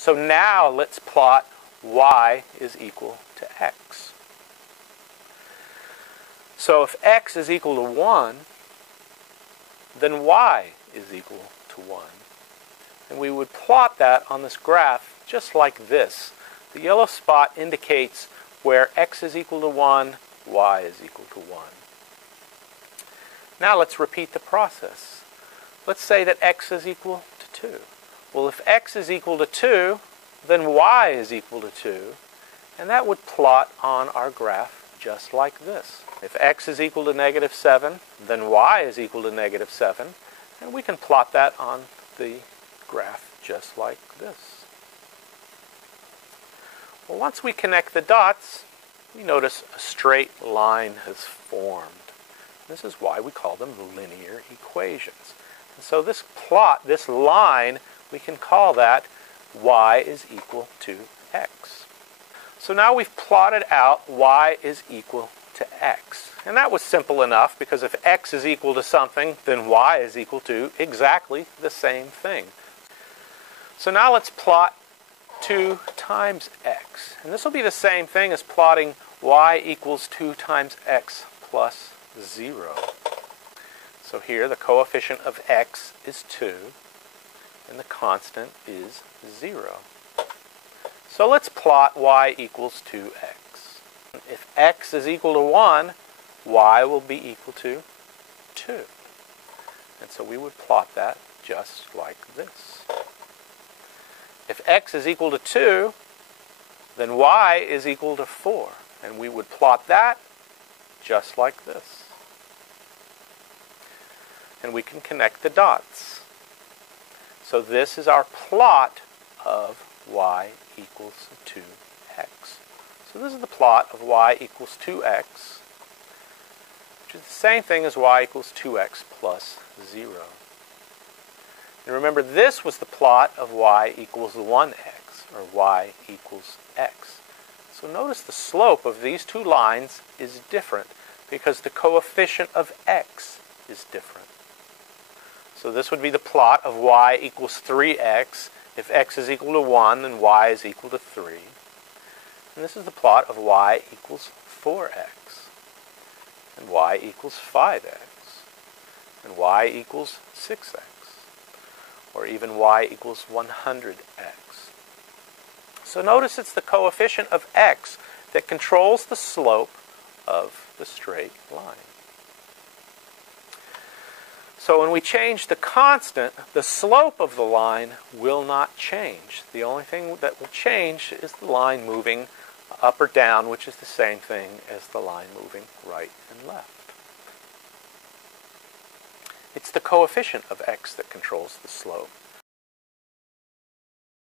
So now let's plot y is equal to x. So if x is equal to 1, then y is equal to 1. And we would plot that on this graph just like this. The yellow spot indicates where x is equal to 1, y is equal to 1. Now let's repeat the process. Let's say that x is equal to 2. Well, if x is equal to 2, then y is equal to 2. And that would plot on our graph just like this. If x is equal to negative 7, then y is equal to negative 7. And we can plot that on the graph just like this. Well, once we connect the dots, we notice a straight line has formed. This is why we call them linear equations. And so this plot, this line, we can call that y is equal to x. So now we've plotted out y is equal to x. And that was simple enough, because if x is equal to something, then y is equal to exactly the same thing. So now let's plot 2 times x. And this will be the same thing as plotting y equals 2 times x plus 0. So here the coefficient of x is 2, and the constant is 0. So let's plot y equals 2x. If x is equal to 1, y will be equal to 2. And so we would plot that just like this. If x is equal to 2, then y is equal to 4. And we would plot that just like this. And we can connect the dots. So this is our plot of y equals 2x. So this is the plot of y equals 2x, which is the same thing as y equals 2x plus 0. And remember, this was the plot of y equals 1x, or y equals x. So notice the slope of these two lines is different because the coefficient of x is different. So this would be the plot of y equals 3x. If x is equal to 1, then y is equal to 3. And this is the plot of y equals 4x. And y equals 5x. And y equals 6x. Or even y equals 100x. So notice it's the coefficient of x that controls the slope of the straight line. So when we change the constant, the slope of the line will not change. The only thing that will change is the line moving up or down, which is the same thing as the line moving right and left. It's the coefficient of x that controls the slope.